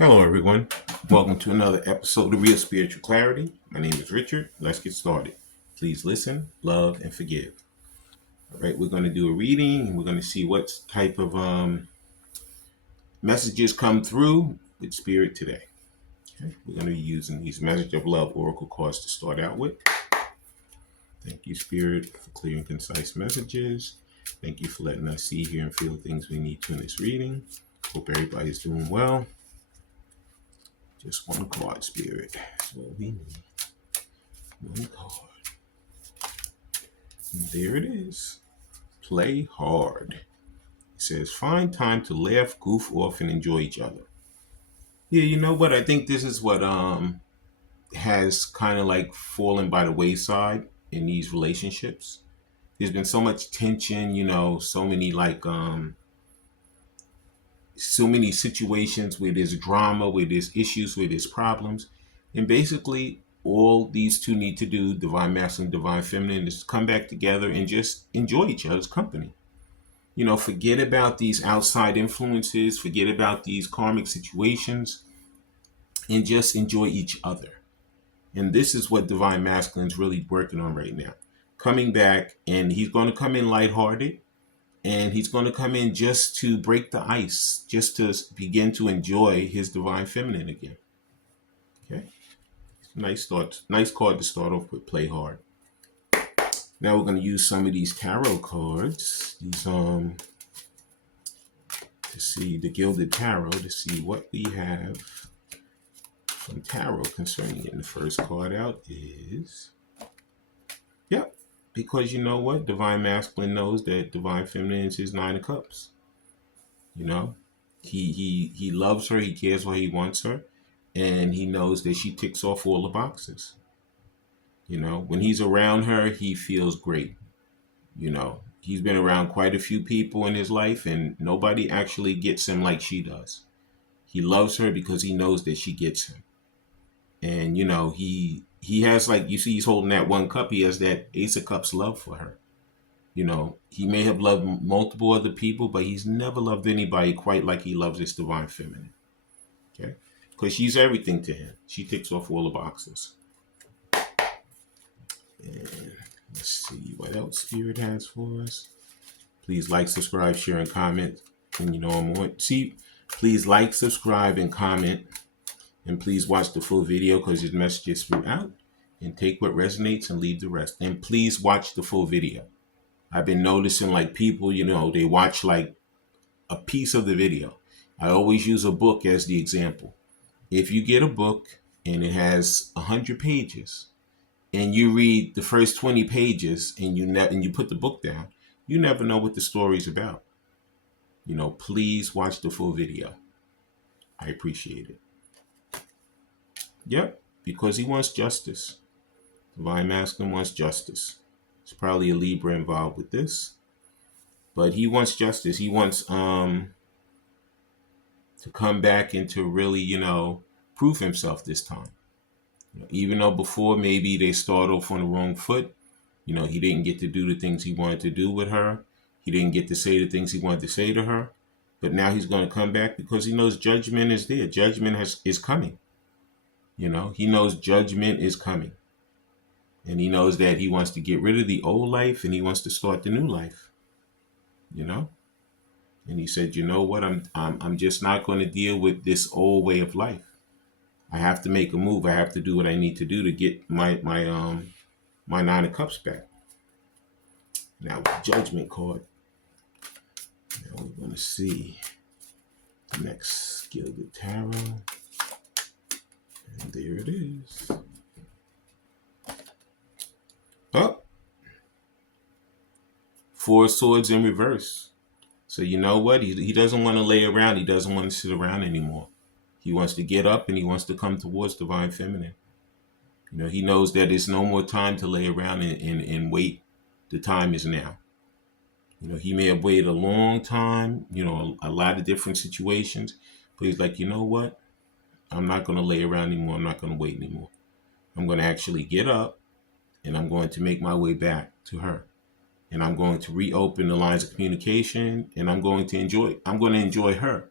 Hello, everyone. Welcome to another episode of Real Spiritual Clarity. My name is Richard. Let's get started. Please listen, love, and forgive. All right, we're going to do a reading and we're going to see what type of messages come through with Spirit today. Okay, we're going to be using these Message of Love Oracle cards to start out with. Thank you, Spirit, for clear and concise messages. Thank you for letting us see, hear, and feel the things we need to in this reading. Hope everybody's doing well. Just one card, Spirit. That's what we need. One card. And there it is. Play hard. It says, find time to laugh, goof off, and enjoy each other. Yeah, you know what? I think this is what has kind of like fallen by the wayside in these relationships. There's been so much tension, so many situations where there's drama, where there's issues, where there's problems. And basically, all these two need to do, divine masculine, divine feminine, is come back together and just enjoy each other's company. Forget about these outside influences, forget about these karmic situations, and just enjoy each other. And this is what divine masculine is really working on right now. Coming back, and he's going to come in lighthearted. And he's going to come in just to break the ice, just to begin to enjoy his divine feminine again. Okay. Nice thought. Nice card to start off with. Play hard. Now we're going to use some of these tarot cards. These to see the Gilded Tarot, to see what we have from tarot concerning it. And the first card out is, yep. Because you know what? Divine Masculine knows that Divine Feminine is his Nine of Cups. He loves her, he cares for her, he wants her, and he knows that she ticks off all the boxes. When he's around her, he feels great. He's been around quite a few people in his life, and nobody actually gets him like she does. He loves her because he knows that she gets him. And he has, like, you see, he's holding that one cup. He has that Ace of Cups love for her. He may have loved multiple other people, but he's never loved anybody quite like he loves his divine feminine. Okay? Because she's everything to him. She ticks off all the boxes. And let's see what else Spirit has for us. Please like, subscribe, share, and comment. And I'm on. Please like, subscribe, and comment. And please watch the full video because his messages throughout. And take what resonates and leave the rest. And please watch the full video. I've been noticing, like, people, they watch like a piece of the video. I always use a book as the example. If you get a book and it has 100 pages and you read the first 20 pages and you put the book down, you never know what the story's about. Please watch the full video. I appreciate it. Yep, because he wants justice. Divine Masculine wants justice. There's probably a Libra involved with this. But he wants justice. He wants to come back and to really, prove himself this time. Even though before maybe they started off on the wrong foot, he didn't get to do the things he wanted to do with her. He didn't get to say the things he wanted to say to her. But now he's going to come back because he knows judgment is there. Judgment is coming. He knows judgment is coming. And he knows that he wants to get rid of the old life and he wants to start the new life. And he said, you know what? I'm just not going to deal with this old way of life. I have to make a move. I have to do what I need to do to get my Nine of Cups back. Now, Judgment card. Now we're going to see the next Gilded Tarot. And there it is. Oh, Four of Swords in reverse. So you know what? He doesn't want to lay around. He doesn't want to sit around anymore. He wants to get up and he wants to come towards Divine Feminine. He knows that there's no more time to lay around and wait. The time is now. He may have waited a long time, a lot of different situations. But he's like, you know what? I'm not going to lay around anymore. I'm not going to wait anymore. I'm going to actually get up and I'm going to make my way back to her. And I'm going to reopen the lines of communication and I'm going to enjoy her.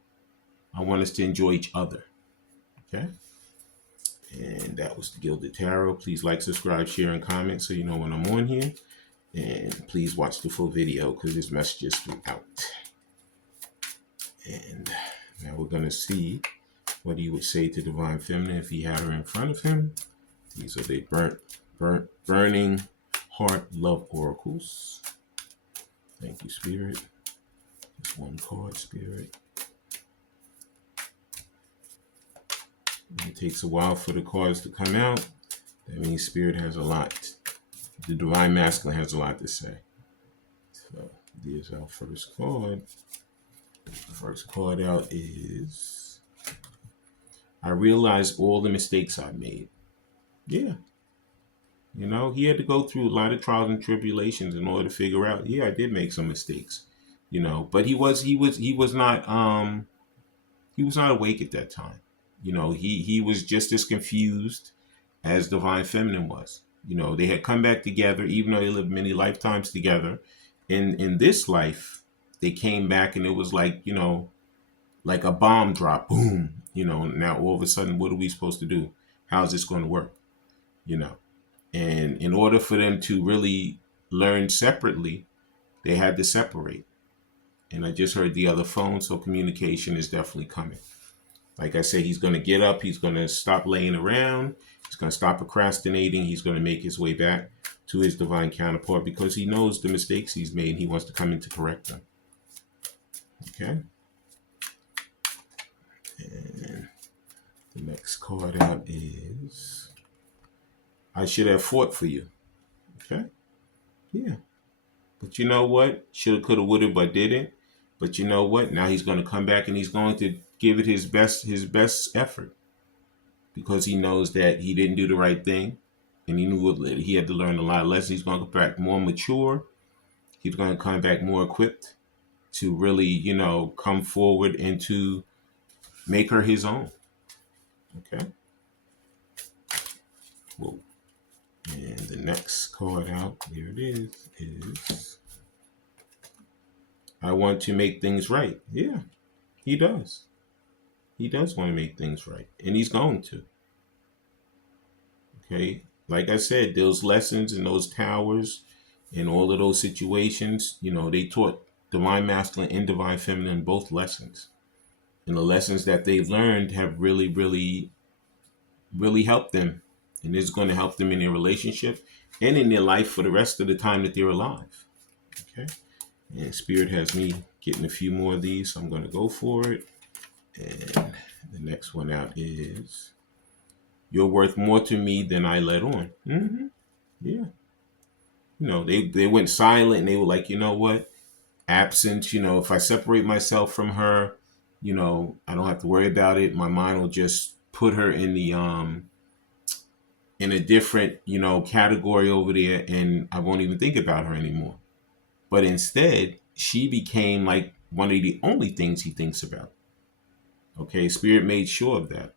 I want us to enjoy each other. Okay. And that was the Gilded Tarot. Please like, subscribe, share, and comment so you know when I'm on here. And please watch the full video because this message is throughout. And now we're going to see what he would say to Divine Feminine if he had her in front of him. These are the burning heart love oracles. Thank you, Spirit. Just one card, Spirit. It takes a while for the cards to come out. That means Spirit has a lot. The Divine Masculine has a lot to say. So there's our first card. The first card out is, I realize all the mistakes I made. Yeah. You know, he had to go through a lot of trials and tribulations in order to figure out, yeah, I did make some mistakes. You know, but he was not awake at that time. You know, he was just as confused as Divine Feminine was. You know, they had come back together, even though they lived many lifetimes together. In this life, they came back and it was like, you know, like a bomb drop, boom. You know, now all of a sudden, what are we supposed to do? How's this going to work? You know, and in order for them to really learn separately, they had to separate. And I just heard the other phone, so communication is definitely coming. Like I said, he's going to get up. He's going to stop laying around. He's going to stop procrastinating. He's going to make his way back to his divine counterpart because he knows the mistakes he's made and he wants to come in to correct them. Okay. And the next card out is, I should have fought for you. Okay. Yeah. But you know what? Shoulda, coulda, woulda, but didn't. But you know what? Now he's going to come back and he's going to give it his best effort because he knows that he didn't do the right thing and he knew he had to learn a lot of lessons. He's going to come back more mature. He's going to come back more equipped to really, you know, come forward and to make her his own. Okay. Whoa. And the next card out, here it is I want to make things right. Yeah, he does. He does want to make things right. And he's going to. Okay. Like I said, those lessons and those towers and all of those situations, you know, they taught Divine Masculine and Divine Feminine both lessons. And the lessons that they've learned have really, really, really helped them. And it's going to help them in their relationship and in their life for the rest of the time that they're alive. Okay. And Spirit has me getting a few more of these, so I'm going to go for it. And the next one out is, you're worth more to me than I let on. Mm-hmm. Yeah. You know, they went silent and they were like, you know what? Absence, you know, if I separate myself from her, you know, I don't have to worry about it. My mind will just put her in the in a different, you know, category over there and I won't even think about her anymore. But instead, she became like one of the only things he thinks about. Okay, Spirit made sure of that.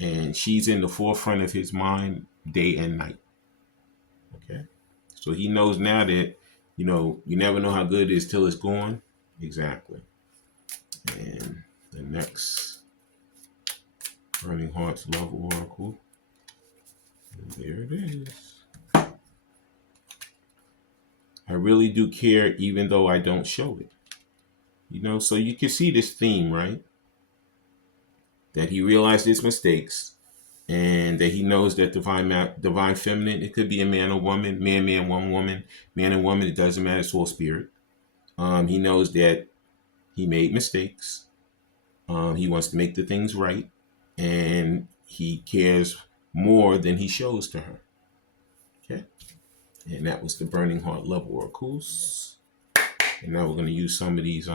And she's in the forefront of his mind day and night. Okay, so he knows now that, you know, you never know how good it is till it's gone. Exactly. And the next Burning Hearts Love Oracle. And there it is. I really do care even though I don't show it. You know, so you can see this theme, right? That he realized his mistakes and that he knows that divine feminine, it could be a man or woman, man, woman, man and woman, it doesn't matter, it's all spirit. He knows that he made mistakes. He wants to make the things right and he cares more than he shows to her. Okay. And that was the Burning Heart Love Oracles. And now we're going to use some of these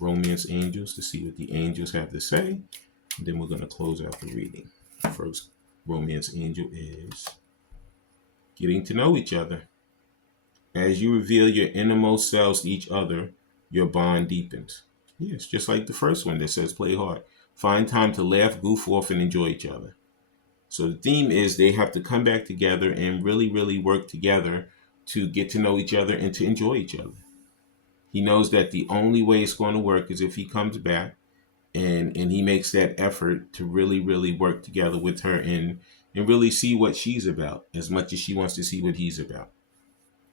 romance angels to see what the angels have to say. And then we're going to close out the reading. First romance angel is getting to know each other. As you reveal your innermost selves to each other, your bond deepens. Yes, just like the first one that says play hard. Find time to laugh, goof off, and enjoy each other. So the theme is they have to come back together and really, really work together to get to know each other and to enjoy each other. He knows that the only way it's going to work is if he comes back and he makes that effort to really work together with her and really see what she's about as much as she wants to see what he's about.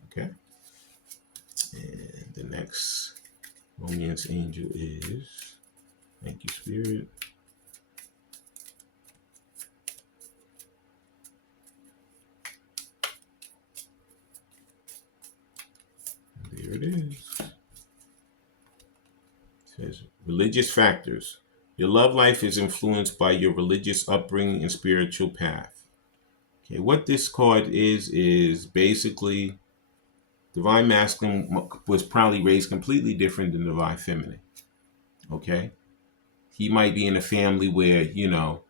Okay. And the next romance angel is, thank you, Spirit. There it is. It says religious factors. Your love life is influenced by your religious upbringing and spiritual path. Okay, what this card is basically divine masculine was probably raised completely different than divine feminine. Okay, he might be in a family where, you know,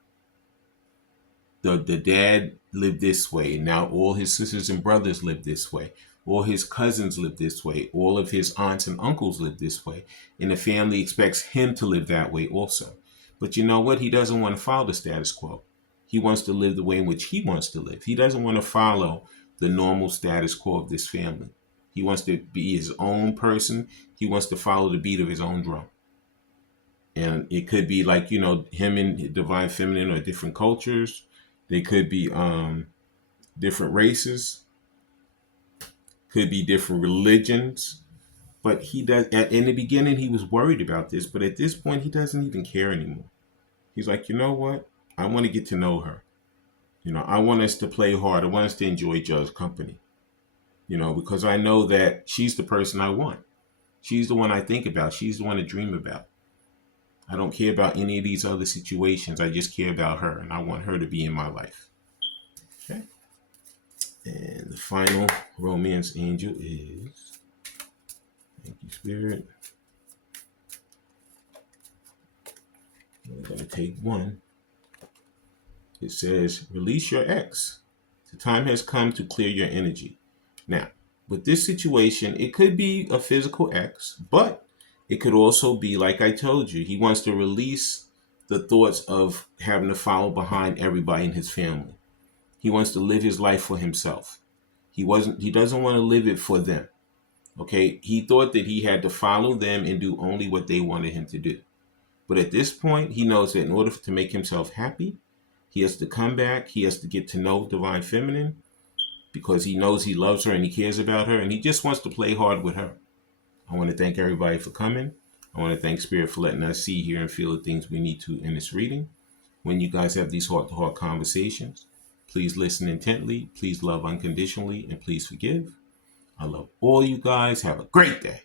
the dad lived this way, and now all his sisters and brothers live this way. All his cousins live this way. All of his aunts and uncles live this way. And the family expects him to live that way also. But you know what? He doesn't want to follow the status quo. He wants to live the way in which he wants to live. He doesn't want to follow the normal status quo of this family. He wants to be his own person. He wants to follow the beat of his own drum. And it could be like, you know, him and divine feminine are different cultures. They could be different races, could be different religions. But he does. In the beginning, he was worried about this, but at this point, he doesn't even care anymore. He's like, you know what? I want to get to know her. You know, I want us to play hard. I want us to enjoy each other's company. You know, because I know that she's the person I want. She's the one I think about. She's the one I dream about. I don't care about any of these other situations. I just care about her, and I want her to be in my life. Okay. And the final romance angel is, thank you, Spirit. We're going to take one. It says, release your ex. The time has come to clear your energy. Now, with this situation, it could be a physical ex, but it could also be, like I told you, he wants to release the thoughts of having to follow behind everybody in his family. He wants to live his life for himself. He doesn't want to live it for them. Okay? He thought that he had to follow them and do only what they wanted him to do. But at this point, he knows that in order to make himself happy, he has to come back. He has to get to know divine feminine because he knows he loves her and he cares about her, and he just wants to play hard with her. I want to thank everybody for coming. I want to thank Spirit for letting us see, hear, and feel the things we need to in this reading. When you guys have these heart-to-heart conversations, please listen intently, please love unconditionally, and please forgive. I love all you guys. Have a great day.